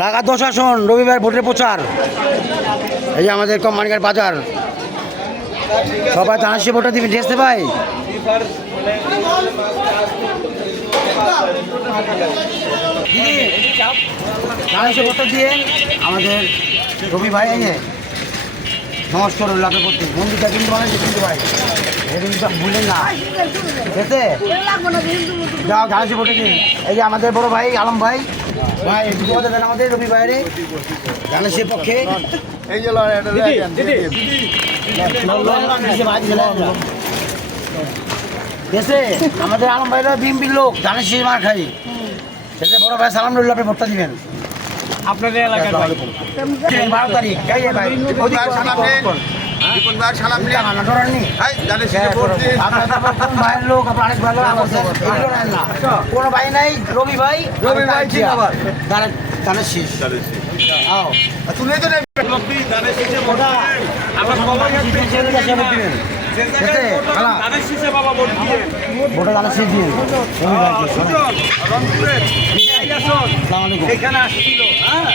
ঢাকা 10 আসন রবিবার ভোটের প্রচার। এই যে আমাদের কোম্পানির বাজার, সবাই ধানের শীষে ভোটটা দিবেন, ঠিক আছে ভাই? ধানের শীষে ভোটটা দিয়ে আমাদের রবি ভাই এই নমস্কার লাভের প্রতি মন্দিরটা কিন্তু বানাইছে কিন্তু ভাই, এটা কিন্তু ভুললেন না, ঠিক আছে? যাও ধানের শীষে ভোটে দিন। এই যে আমাদের বড় ভাই আলম ভাই, ভাই একটু কথা দেন আমাদের রবি ভাইয়ের ধানের শীষের পক্ষে। এই যে দেশে আমাদের আলম ভাইরা বিএমপির লোক, ধানের শীষ মার খাই। দেশে বড় ভাই সালাম রইল, আপনি ভোটটা দিবেন আপনাদের এলাকার ভাই। 12 তারিখ। এই যে ভাই কোন ভাইয়ের লোক অনেক ভালো এগুলো নেন না, কোনো ভাই নাই। রবি ভাই ধানের শীষ তুলে তো ভোটে ধানের শীষ দিয়ে এখানে আসছিল, হ্যাঁ,